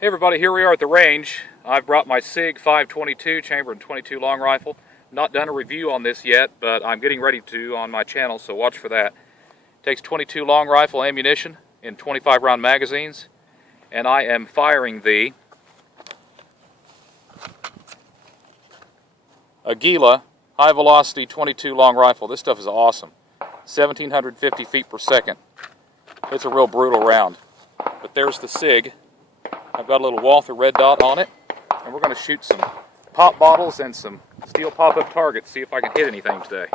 Hey everybody, here we are at the range. I've brought my SIG 522 chamber and 22 long rifle. Not done a review on this yet, but I'm getting ready to on my channel, so watch for that. Takes 22 long rifle ammunition in 25 round magazines, and I am firing the Aguila high velocity 22 long rifle. This stuff is awesome. 1750 feet per second. It's a real brutal round. But there's the SIG. I've got a little Walther red dot on it, and we're going to shoot some pop bottles and some steel pop-up targets, see if I can hit anything today.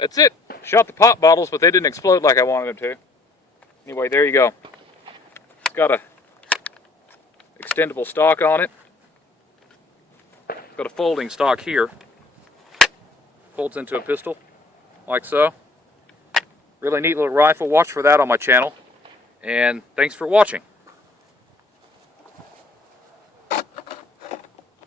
That's it. Shot the pop bottles, but they didn't explode like I wanted them to. Anyway, there you go. It's got a extendable stock on it. It's got a folding stock here. Folds into a pistol, like so. Really neat little rifle. Watch for that on my channel. And thanks for watching.